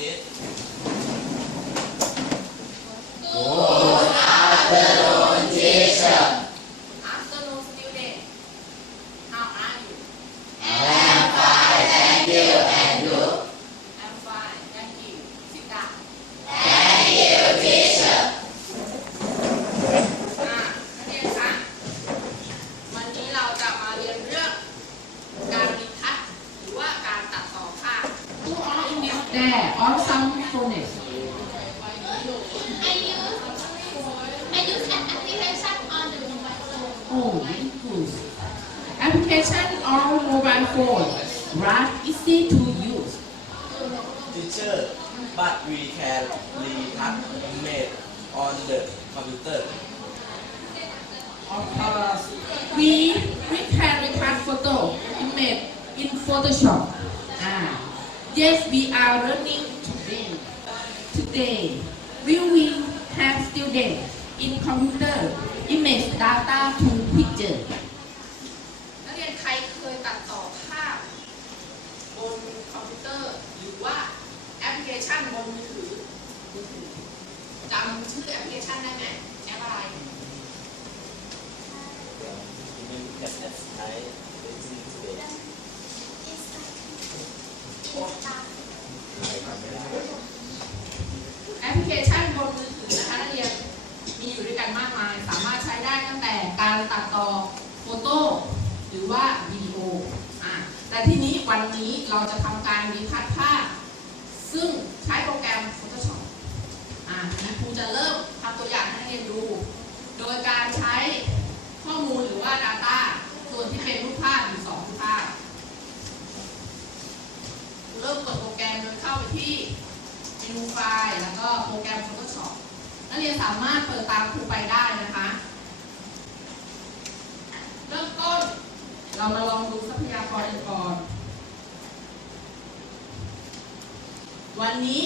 chế there or some phonics? I use I use an application on the mobile phone. Oh, good. Application on mobile phone. Right, easy to use. teacher but we can retouch image on the computer Of course, we we can retouch photo image in Photoshop. Ah, yes, we are learning today. Today, we will have students in computer image data to picture. นักเรียนใครเคยตัดต่อภาพบนคอมพิวเตอร์ หรือว่าแอปพลิเคชันบนมือถือมือถือจำชื่อแอปพลิเคชันได้ไหมแอปอะไรแอปพลิ เคชันบนมือถือนะคะนักเรียนมีอยู่ด้วยกันมากมาย สามารถใช้ได้ตั้งแต่การตัดต่อโฟโต้หรือว่าวิดีโออะแต่ทีนี้วันนี้เราจะทำการรีทัชภาพ ซึ่งใช้โปรแกรม Photoshop อะนี่ครูจะเริ่มทำตัวอย่างให้นักเรียนดู โดยการใช้ข้อมูลหรือว่า Data ส่วนที่เป็นรูปภาพอยู่สองรูปภาพ เริ่มเปิดโปรแกรมโดยเข้าไปที่ เมนูไฟล์แล้วก็โปรแกรม Photoshop นักเรียนสามารถเปิดตามครูไปได้นะคะ เริ่มต้นเรามาลองดูทรัพยากรกันก่อน วันนี้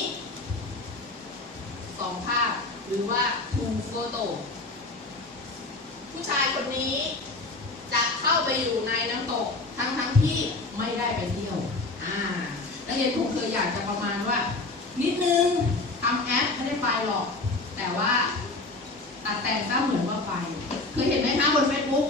สองภาพหรือว่า two photo ผู้ชายคนนี้จะเข้าไปอยู่ในน้ำตกทั้งทั้งที่ไม่ได้ไปเที่ยว อ่านักเรียนคงเคยอยากจะประมาณว่า นิดนึงทำแอปไม่ได้ไปหรอก แต่ว่าตัดแต่งก็เหมือนว่าไป เคยเห็นไหมคะบน Facebook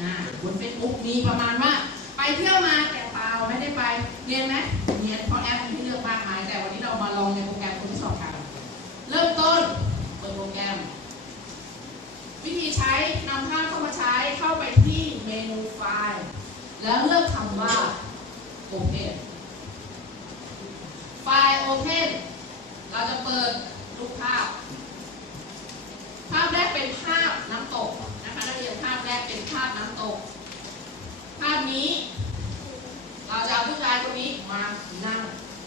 อ่าบน Facebook มีประมาณว่า ไปเที่ยวมาแต่เปล่าไม่ได้ไปเรียนไหมเรียนเพราะแอปมีให้เลือกมากมายแต่วันนี้เรามาลองในโปรแกรม Photoshop กันเริ่มต้นเปิดโปรแกรม วิธีใช้นำภาพเข้ามาใช้เข้าไปที่เมนูไฟล์ แล้วเลือกคำว่า Open ไฟล์ Open เราจะเปิดรูปภาพ ภาพแรกเป็นภาพน้ำตกนะคะนักเรียนภาพแรกเป็นภาพน้ำตก ภาพนี้ เราจะเอาผู้ชายคนนี้มานั่ง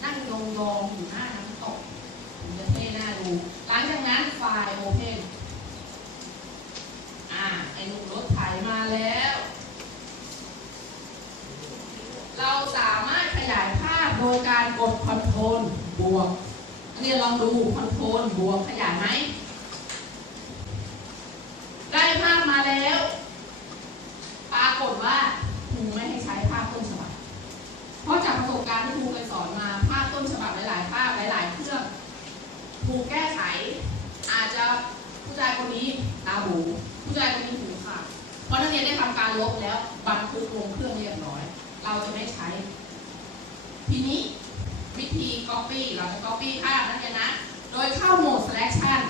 นั่งยองๆอยู่หน้าน้ำตกมันจะเท่น่าดู หลังจากนั้นไฟล์ Open อ่าไอ้หนุ่มรถไถมาแล้ว เราสามารถขยายภาพ โดยการกดคอนโทรลบวกเรียนลองดูคอนโทรลบวกขยายไหม ได้ภาพมาแล้ว ปรากฏว่าครูไม่ให้ใช้ภาพต้นฉบับ เพราะจากประสบการณ์ที่ครูเคยสอนมาภาพต้นฉบับหลายๆ ภาพหลาย ๆ เครื่องครูแก้ไข อาจจะผู้ชายคนนี้ตาหูผู้ชายคนนี้หูขาดเพราะนักเรียนได้ทำการลบแล้วบันทึกลงเครื่องเรียบร้อย เราจะไม่ใช้ ทีนี้วิธี copy เราจะ copy ภาพนักเรียนนะ โดยเข้าโหมด selection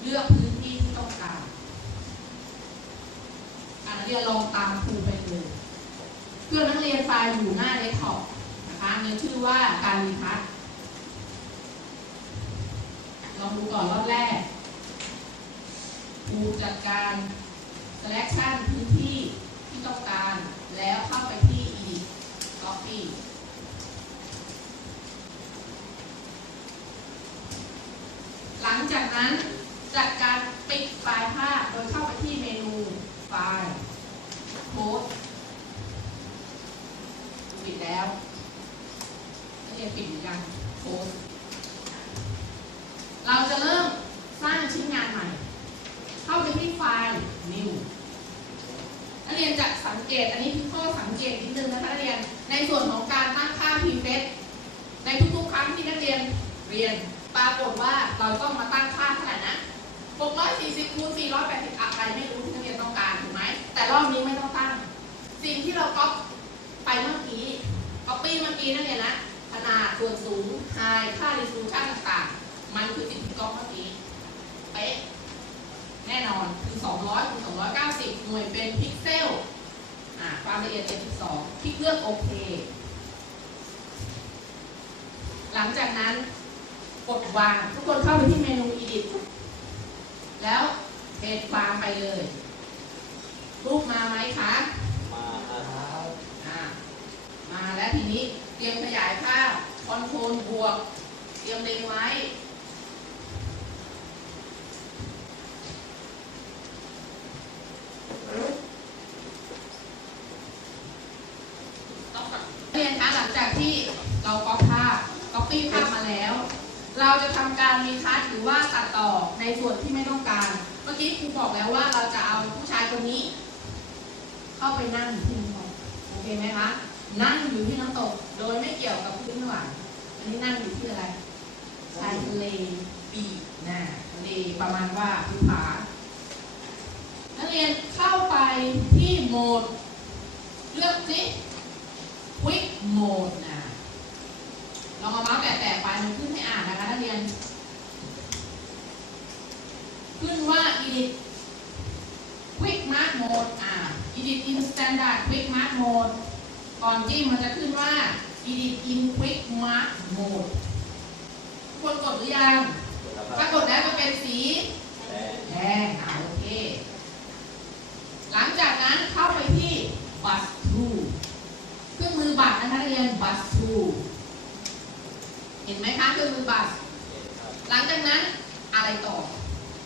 เลือกพื้นที่ที่ต้องการอะนักเรียนลองตามครูไปเลยเครื่อนักเรียนไฟล์อยู่หน้าเดสก์ท็อปนะคะมีชื่อว่าการรีทัชลองดูก่อนรอบแรกครูจัดการ selection พื้นที่ ในส่วนของการตั้งค่า p f e t ในทุกๆ ครั้งที่นักเรียนเรียน ปรากฏว่าเราต้องมาตั้งค่าขนาดนะ 640คูณ480อะไรไม่รู้ที่นักเรียนต้องการถูกไหม แต่รอบนี้ไม่ต้องตั้ง สิ่งที่เราก๊อปไปเมื่อกี้ก๊อปปเมื่อกี้นักเรียนนะ ขนาดส่วนสูงไฮค่า resolution ต่างๆ มันคือสิ่งที่ก๊อปเมื่อกี้ เป๊ะ แน่นอนคือ 200คูณ290 หน่วยเป็นพิกเซล ความละเอียด 72คลิกเลือกโอเค หลังจากนั้นกดวางทุกคนเข้าไปที่เมนู edit แล้วเพจวางไปเลย รูปมาไหมคะ มาครับอ่ามาแล้วทีนี้เตรียมขยายภาพคอนโทรลบวก เตรียมเล็งไว้ เรียนคะหลังจากที่เราก๊อปภาพก๊อ ปี้ภาพมาแล้ว เราจะทำการรีทัชหรือว่าตัดต่อในส่วนที่ไม่ต้องการ เมื่อกี้ครูบอกแล้วว่าเราจะเอาผู้ชายคนนี้ เข้าไปนั่งอยู่ที่น้ำตกโอเคไหมคะนั่งอยู่ที่น้ำตก โดยไม่เกี่ยวกับพื้นข้างหลังอันนี้นั่งอยู่ที่อะไรชายทะเลบีชนะทะเลประมาณว่าภูผานักเรียนเข้าไปที่โหมด เลือกสิ Quick Mode นะ ลองเอาเมาส์แตะๆไปมันขึ้นให้อ่านนะคะนักเรียน ขึ้นว่า Edit Quick Mark Mode อ่า Edit in Standard Quick Mark Mode ก่อนจิ้มมันจะขึ้นว่า Edit in Quick Mark Mode ทุกคนกดหรือยังถ้ากดแล้วจะเป็นสีแดงอ่าโอเค หลังจากนั้นเข้าไปที่ Bus to เครื่องมือบัตรนะคะนักเรียน Bus to เห็น ไหมคะเครื่องมือบัตรหลังจากนั้นอะไรต่อ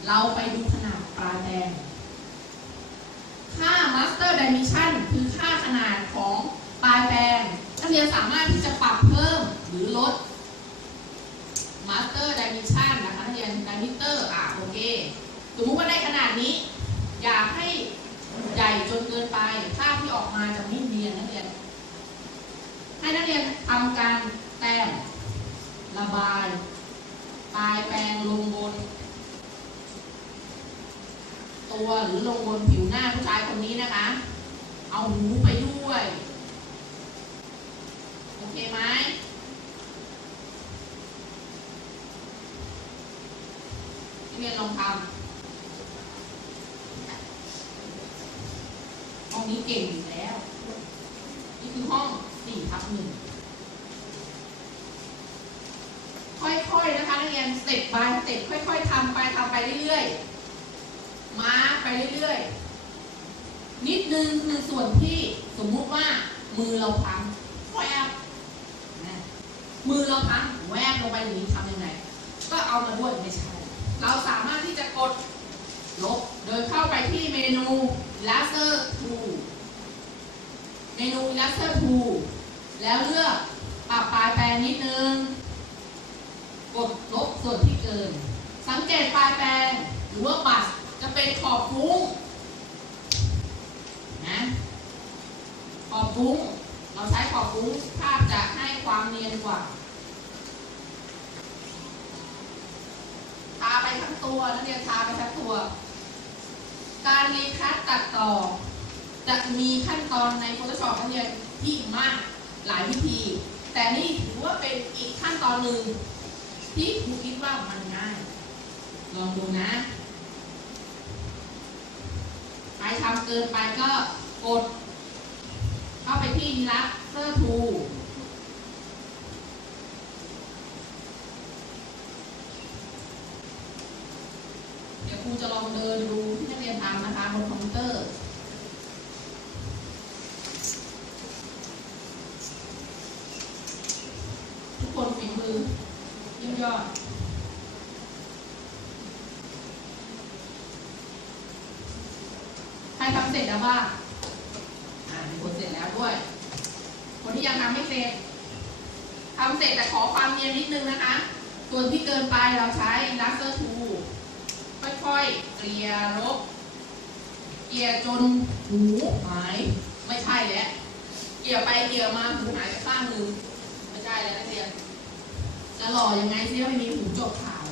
เราไปดูขนาดปลาแดง ค่า Master Dimension คือค่าขนาดของปลายแปลงนักเรียนสามารถที่จะปรับเพิ่มหรือลด Master Dimension นะคะนักเรียน Diameter อะโอเคสมมุติว่าได้ขนาดนี้ อย่าให้ใหญ่จนเกินไป ภาพที่ออกมาจะไม่เนียนนักเรียน ให้นักเรียนทำการแต้ม ระบาย ปลายแปรงลงบน ตัวหรือลงบนผิวหน้าผู้ชายคนนี้นะคะ เอาหูไปด้วย โอเคไหมนักเรียนลองทำห้องนี้เก่งอยู่แล้ว นี่คือห้องสี่ทับหนึ่ง ค่อยๆนะคะนักเรียนสเต็ปบายสเต็ปค่อย ๆทำไปทำไปเรื่อยๆมาไปเรื่อยๆนิดนึงคือส่วนที่สมมุติว่ามือเราพังแวบมือเราพังแวบลงไปอย่างนี้ทำยังไง ก็เอามาด้วยไม่ใช่เราสามารถที่จะกดลบโดยเข้าไปที่เมนู Laser Tool เมนู Laser Tool แล้วเลือกปรับปลายแปลงนิดนึง กดลบส่วนที่เกิน สังเกตปลายแปลงหรือว่าบัตรจะเป็นขอบฟุ้งนะขอบฟุ้ง เราใช้ขอบฟุ้งภาพจะให้ความเนียนกว่าทาไปทั้งตัวนักเรียนทาไปทั้งตัว การรีคัดตัดต่อ จะมีขั้นตอนใน Photoshop นักเรียนที่มากหลายวิธี แต่นี่ถือว่าเป็นอีกขั้นตอนหนึ่ง ที่ครูคิดว่ามันง่าย ลองดูนะใครทำเกินไปก็กด เข้าไปที่ลักเซอร์ทูเดี๋ยวครูจะลองเดินดูที่นักเรียนทำนะคะบนคอมพิวเตอร์ทุกคนฝีมือ ยอดใครทำเสร็จแล้วบ้างอ่ามีคนเสร็จแล้วด้วย คนที่ยังทำไม่เสร็จทำเสร็จแต่ขอความเนียนนิดนึงนะคะ ส่วนที่เกินไปเราใช้ Laser Tool ค่อยๆเกลี่ยลบเกลี่ยจนหูหายไม่ใช่แล้วเกลี่ยไปเกลี่ยมาหูหายไปข้างหนึ่งไม่ใช่แล้วนักเรียน จะหล่อยังไงที่ไม่มีหูจบขาว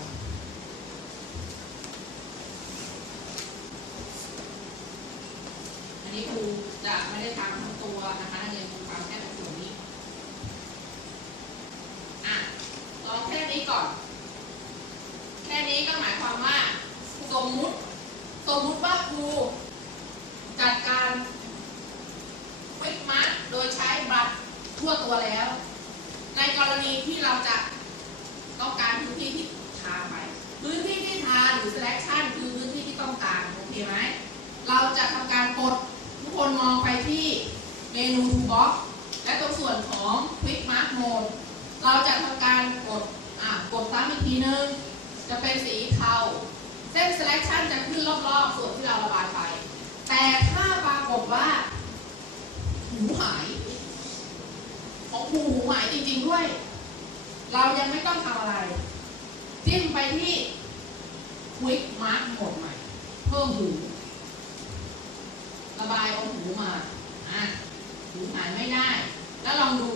อันนี้ครูจะไม่ได้ทำทั้งตัวนะคะนักเรียนครูทำแค่ตรงส่วนนี้ อะลองแค่นี้ก่อน แค่นี้ก็หมายความว่าสมมุติ สมมุติว่าครูจัดการควิกมัดโดยใช้บัตรทั่วตัวแล้ว ในกรณีที่เราจะ ต้องการพื้นที่ที่ทาไปพื้นที่ที่ทาหรือ selection คือพื้นที่ที่ต้องการโอเคไหมเราจะทำการกดทุกคนมองไปที่เมนู toolbox และตรงส่วนของ quick mark mode เราจะทำการกดอะกดซ้ำอีกทีนึงจะเป็นสีเทาเส้น selection จะขึ้นรอบๆส่วนที่เราระบายไป แต่ถ้าปรากฏว่าหูหาย ของครูหูหายจริงๆด้วย เรายังไม่ต้องทำอะไร จิ้มไปที่ quick mark mode ใหม่ เพิ่มหูระบายเอาหูมาอะหูหายไม่ได้ แล้วลองดู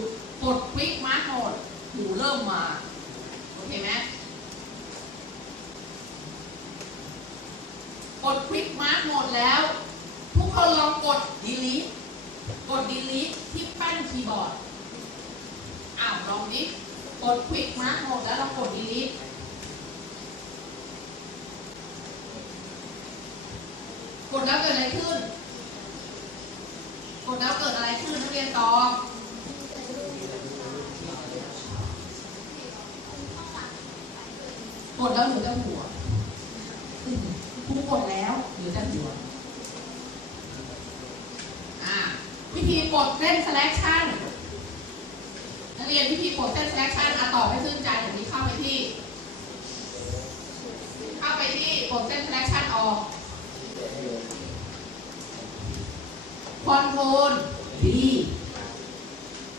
กด quick mark mode หูเริ่มมา โอเคไหมกด quick mark หมดแล้ว ทุกคนลองกด delete กด delete ที่แป้นคีย์บอร์ด อ้าวลอง กด quick mark หมดแล้วเรากด delete กดแล้วเกิดอะไรขึ้น กดแล้วเกิดอะไรขึ้นนักเรียนตอบกดแล้วหนูจะหัวครูกดแล้วหนูจะหัวอ่าวิธีกดเส้น selection เรียนวิธีกดเส้น selection อะตอบให้ขึ้นใจเดี๋ยวนี้เข้าไปที่ เข้าไปที่กดเส้น selection ออกคอนโทรลดี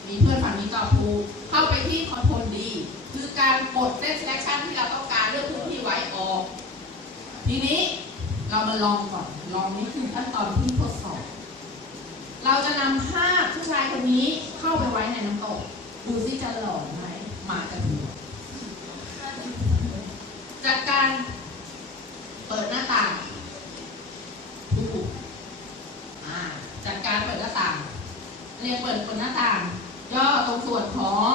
มีเพื่อนฝั่งนี้ตอบถูกเข้าไปที่คอนโทรลดีคือการกดเส้น selection ที่เราต้องการเลือกพื้นที่ไว้ออก ทีนี้เรามาลองก่อน ลองนี้คือขั้นตอนที่ทดสอบ เราจะนำภาพผู้ชายคนนี้เข้าไปไว้ในน้ำตก ดูซิจะหล่อไหมมาจะดูจากการเปิดหน้าต่างดูอ่าจากการเปิดหน้าต่าง เรียนเปิดเปิดหน้าต่าง ย่อตรงส่วนของ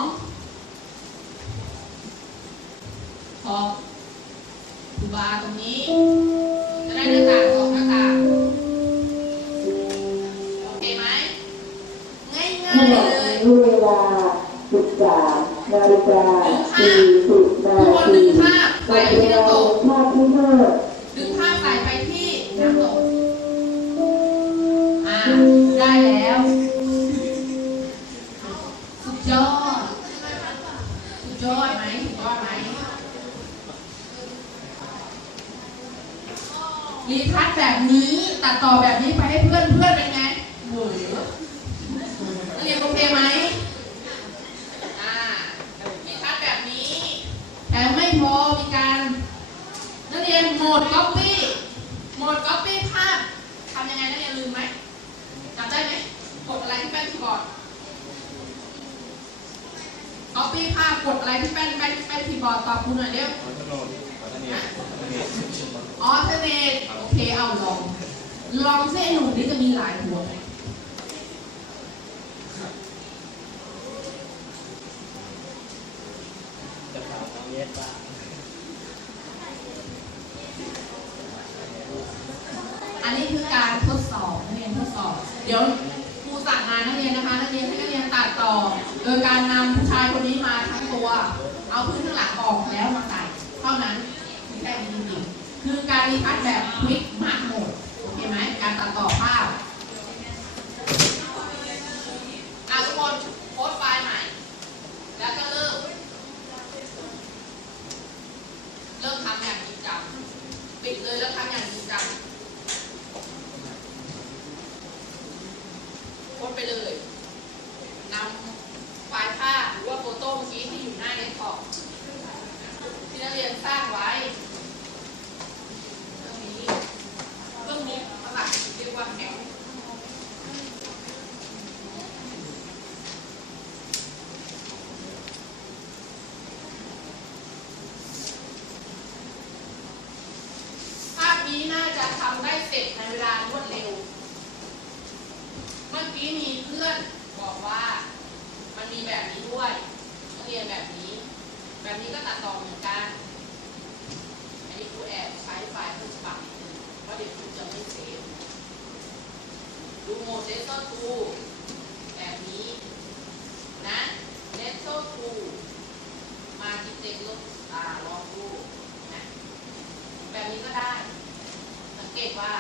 ขอบทูบาตรงนี้ จะได้หน้าต่างสองหน้าต่าง โอเคไหมง่ายๆเลย นี้เวลา13นาฬิกา40นาทุกคนดึทีงภาพใส่ไปที่น้ำตกภาพที่ห้าดึงภาพใส่ไปที่น้ำตกอ่าได้แล้ว สุดยอด สุดยอดไหมสุดยอดไหมรีทัชแบบนี้ ตัดต่อแบบนี้ไปให้เพื่อนเพื่อนเป็น อร์ทูแบบนี้นะเลตโซทูมาจิเต็กลบอ่าลองดูนะแบบนี้ก็ได้ สังเกตว่า